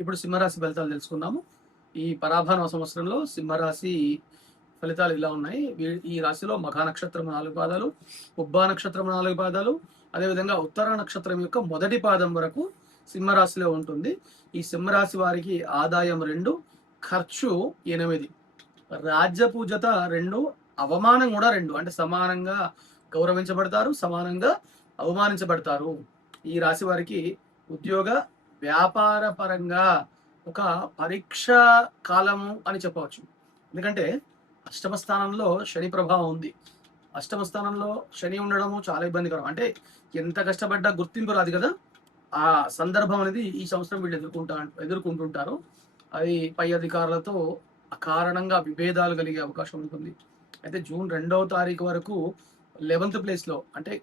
ఇప్పుడు సింహరాశి ఫలితాలు తెలుసుకుందాము. ఈ పరాభవ సంవత్సరంలో సింహరాశి ఫలితాలు ఇలా ఉన్నాయి. ఈ రాశిలో మఖా నక్షత్రం 4 పాదాలు, ఉబ్బా నక్షత్రం 4 పాదాలు, అదేవిధంగా ఉత్తర నక్షత్రం యొక్క మొదటి పాదం వరకు సింహరాశిలో ఉంటుంది. ఈ సింహరాశి వారికి ఆదాయం 2, ఖర్చు 8, రాజ్యపూజత 2, అవమానం కూడా 2. అంటే సమానంగా గౌరవించబడతారు, సమానంగా అవమానించబడతారు. ఈ రాశి వారికి ఉద్యోగ వ్యాపార పరంగా ఒక పరీక్ష కాలము అని చెప్పవచ్చు. ఎందుకంటే అష్టమ స్థానంలో శని ప్రభావం ఉంది. అష్టమ స్థానంలో శని ఉండడము చాలా ఇబ్బందికరం. అంటే ఎంత కష్టపడ్డా గుర్తింపు రాదు కదా. ఆ సందర్భం అనేది ఈ సంవత్సరం వీళ్ళు ఎదుర్కొంటుంటారు. అది పై అధికారులతో అకారణంగా విభేదాలు కలిగే అవకాశం ఉంటుంది. అయితే జూన్ 2వ తారీఖు వరకు 11th ప్లేస్లో అంటే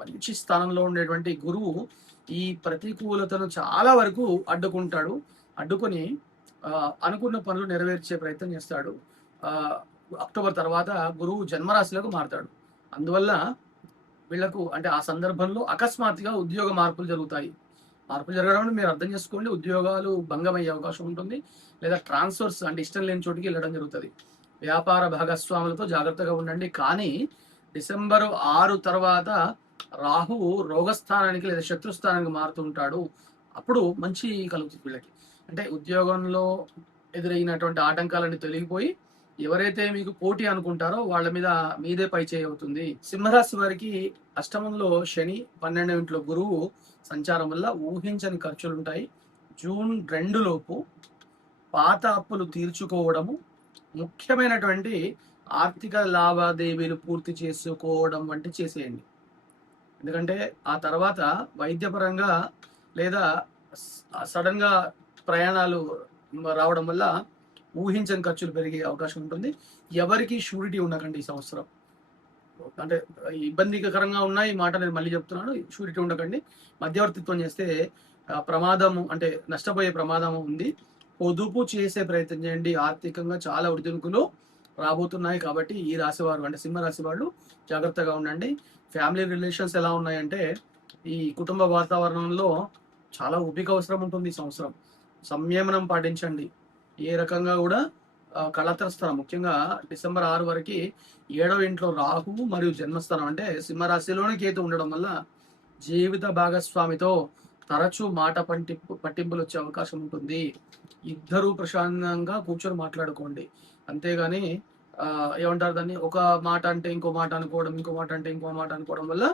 మంచి స్థానంలో ఉండేటువంటి గురువు ఈ ప్రతికూలతను చాలా వరకు అడ్డుకొని అనుకున్న పనులు నెరవేర్చే ప్రయత్నం చేస్తాడు. అక్టోబర్ తర్వాత గురువు జన్మరాశిలోకి మారుతాడు. అందువల్ల వీళ్లకు అంటే ఆ సందర్భంలో అకస్మాత్తుగా ఉద్యోగ మార్పులు జరుగుతాయి. మార్పులు జరగడం మీరు అర్థం చేసుకోండి. ఉద్యోగాలు భంగం అయ్యే అవకాశం ఉంటుంది, లేదా ట్రాన్స్ఫర్స్ అంటే ఇష్టం లేని చోటికి వెళ్ళడం జరుగుతుంది. వ్యాపార భాగస్వాములతో జాగ్రత్తగా ఉండండి. కానీ డిసెంబర్ 6 తర్వాత రాహువు రోగస్థానానికి లేదా శత్రుస్థానానికి మారుతుంటాడు. అప్పుడు మంచి కలుగుతుంది వీళ్ళకి. అంటే ఉద్యోగంలో ఎదురైనటువంటి ఆటంకాలన్నీ తొలగిపోయి ఎవరైతే మీకు పోటీ అనుకుంటారో వాళ్ళ మీద మీదే పై చేయి అవుతుంది. సింహరాశి వారికి అష్టమంలో శని, 12వ ఇంట్లో గురువు సంచారం వల్ల ఊహించని ఖర్చులు ఉంటాయి. జూన్ 2 లోపు పాత అప్పులు తీర్చుకోవడము, ముఖ్యమైనటువంటి ఆర్థిక లావాదేవీలు పూర్తి చేసుకోవడం వంటి చేసేయండి. ఎందుకంటే ఆ తర్వాత వైద్యపరంగా లేదా సడన్ గా ప్రయాణాలు రావడం వల్ల ఊహించని ఖర్చులు పెరిగే అవకాశం ఉంటుంది. ఎవరికి షూరిటీ ఉండకండి ఈ సంవత్సరం. అంటే ఇబ్బందికరంగా ఉన్నాయి మాట నేను మళ్ళీ చెప్తున్నాను. షూరిటీ ఉండకండి. మధ్యవర్తిత్వం చేస్తే ప్రమాదము అంటే నష్టపోయే ప్రమాదం ఉంది. పొదుపు చేసే ప్రయత్నం చేయండి. ఆర్థికంగా చాలా ఒడిదుడుకులు రాబోతున్నాయి కాబట్టి ఈ రాశి వారు అంటే సింహరాశి వాళ్ళు జాగ్రత్తగా ఉండండి. ఫ్యామిలీ రిలేషన్స్ ఎలా ఉన్నాయంటే ఈ కుటుంబ వాతావరణంలో చాలా ఓపిక అవసరం ఉంటుంది ఈ సంవత్సరం. సంయమనం పాటించండి. ఏ రకంగా కూడా కళత్రస్థానం ముఖ్యంగా డిసెంబర్ 6 వరకు 7వ ఇంట్లో రాహు మరియు జన్మస్థానం అంటే సింహరాశిలోనే కేతు ఉండడం వల్ల జీవిత భాగస్వామితో తరచూ మాట పట్టింపులు వచ్చే అవకాశం ఉంటుంది. ఇద్దరు ప్రశాంతంగా కూర్చొని మాట్లాడుకోండి. అంతేగాని ఏమంటారు దాన్ని, ఒక మాట అంటే ఇంకో మాట అనుకోవడం, ఇంకో మాట అంటే ఇంకో మాట అనుకోవడం వల్ల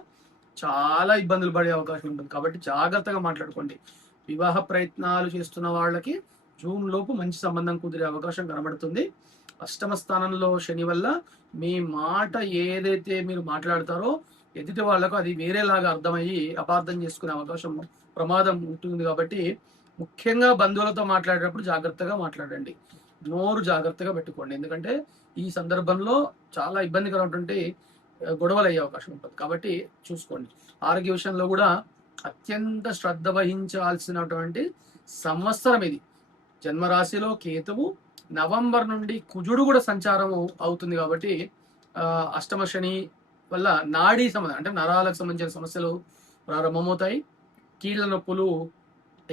చాలా ఇబ్బందులు పడే అవకాశం ఉంటుంది. కాబట్టి జాగ్రత్తగా మాట్లాడుకోండి. వివాహ ప్రయత్నాలు చేస్తున్న వాళ్ళకి జూన్ లోపు మంచి సంబంధం కుదిరే అవకాశం కనబడుతుంది. అష్టమ స్థానంలో శని వల్ల మీ మాట ఏదైతే మీరు మాట్లాడతారో ఎదుటి వాళ్ళకు అది వేరేలాగా అర్థమయ్యి అపార్థం చేసుకునే అవకాశం ప్రమాదం ఉంటుంది. కాబట్టి ముఖ్యంగా బంధువులతో మాట్లాడేటప్పుడు జాగ్రత్తగా మాట్లాడండి. నోరు జాగ్రత్తగా పెట్టుకోండి. ఎందుకంటే ఈ సందర్భంలో చాలా ఇబ్బందికరమైనటువంటి గొడవలు అయ్యే అవకాశం ఉంటుంది. కాబట్టి చూసుకోండి. ఆరోగ్య విషయంలో కూడా అత్యంత శ్రద్ధ వహించాల్సినటువంటి సంవత్సరం ఇది. జన్మరాశిలో కేతువు, నవంబర్ నుండి కుజుడు కూడా సంచారం అవుతుంది. కాబట్టి అష్టమ శని వల్ల నాడీ సంబంధం అంటే నరాలకు సంబంధించిన సమస్యలు ప్రారంభమవుతాయి. కీళ్ళ నొప్పులు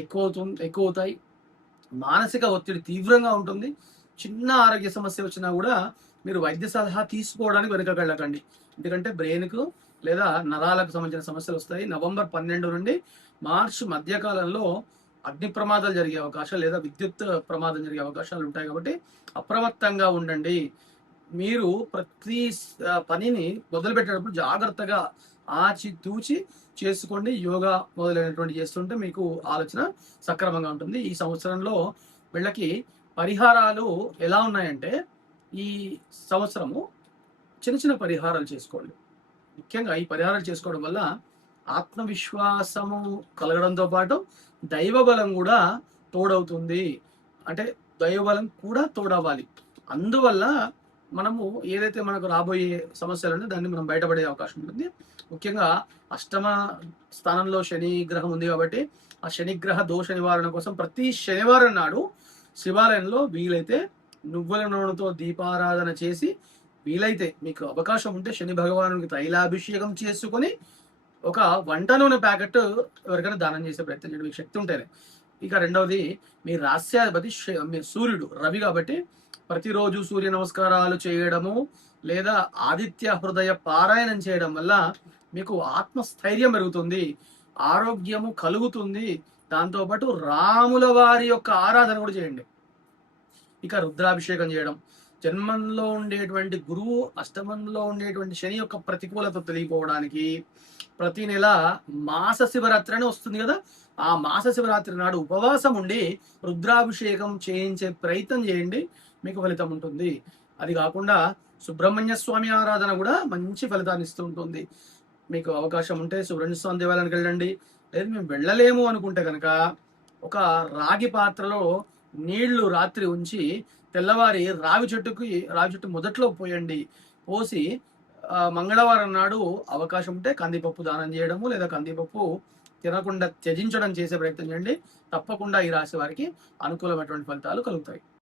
ఎక్కువ అవుతాయి. మానసిక ఒత్తిడి తీవ్రంగా ఉంటుంది. చిన్న ఆరోగ్య సమస్య వచ్చినా కూడా మీరు వైద్య సలహా తీసుకోవడానికి వెనుకకెళ్ళకండి. ఎందుకంటే బ్రెయిన్కు లేదా నరాలకు సంబంధించిన సమస్యలు వస్తాయి. నవంబర్ 12 నుండి మార్చి మధ్యకాలంలో అగ్ని ప్రమాదాలు జరిగే అవకాశాలు లేదా విద్యుత్ ప్రమాదం జరిగే అవకాశాలు ఉంటాయి. కాబట్టి అప్రమత్తంగా ఉండండి. మీరు ప్రతి పనిని మొదలుపెట్టేటప్పుడు జాగ్రత్తగా ఆచితూచి చేసుకోండి. యోగా మొదలైనటువంటి చేస్తుంటే మీకు ఆలోచన సక్రమంగా ఉంటుంది. ఈ సంవత్సరంలో వీళ్ళకి పరిహారాలు ఎలా ఉన్నాయంటే ఈ సంవత్సరము చిన్న చిన్న పరిహారాలు చేసుకోండి. ముఖ్యంగా ఈ పరిహారాలు చేసుకోవడం వల్ల ఆత్మవిశ్వాసము కలగడంతో పాటు దైవబలం కూడా తోడవుతుంది. అంటే దైవబలం కూడా తోడవ్వాలి. అందువల్ల మనము ఏదైతే మనకు రాబోయే సమస్యలు ఉంటే దాన్ని మనం బయటపడే అవకాశం ఉంటుంది. ముఖ్యంగా అష్టమ స్థానంలో శని గ్రహం ఉంది కాబట్టి ఆ శనిగ్రహ దోష నివారణ కోసం ప్రతి శనివారం నాడు శివాలయంలో వీలైతే నువ్వుల నూనెతో దీపారాధన చేసి, వీలైతే మీకు అవకాశం ఉంటే శని భగవానునికి తైలాభిషేకం చేసుకొని ఒక వంట నూనె ప్యాకెట్ ఎవరికైనా దానం చేసే ప్రయత్నం చేయండి, మీకు శక్తి ఉంటేనే. ఇక రెండవది, మీ రాస్యాధిపతి మీ సూర్యుడు రవి కాబట్టి ప్రతిరోజు సూర్య నమస్కారాలు చేయడము లేదా ఆదిత్య హృదయ పారాయణం చేయడం వల్ల మీకు ఆత్మస్థైర్యం పెరుగుతుంది, ఆరోగ్యము కలుగుతుంది. దాంతోపాటు రాముల వారి యొక్క ఆరాధన కూడా చేయండి. ఇక రుద్రాభిషేకం చేయడం, జన్మంలో ఉండేటువంటి గురువు అష్టమంలో ఉండేటువంటి శని యొక్క ప్రతికూలత తెలియపోవడానికి ప్రతి నెల మాస శివరాత్రి అని వస్తుంది కదా, ఆ మాస శివరాత్రి నాడు ఉపవాసం ఉండి రుద్రాభిషేకం చేయించే ప్రయత్నం చేయండి, మీకు ఫలితం ఉంటుంది. అది కాకుండా సుబ్రహ్మణ్య స్వామి ఆరాధన కూడా మంచి ఫలితాన్ని ఇస్తూ ఉంటుంది. మీకు అవకాశం ఉంటే సుబ్రహ్మణ్య స్వామి దేవాలయానికి వెళ్ళండి. లేదు మేము వెళ్ళలేము అనుకుంటే కనుక ఒక రాగి పాత్రలో నీళ్లు రాత్రి ఉంచి తెల్లవారి రావి చెట్టు మొదట్లో పోయండి. పోసి మంగళవారం నాడు అవకాశం ఉంటే కందిపప్పు దానం చేయడము లేదా కందిపప్పు తినకుండా త్యజించడం చేసే ప్రయత్నం చేయండి. తప్పకుండా ఈ రాశి వారికి అనుకూలమైనటువంటి ఫలితాలు కలుగుతాయి.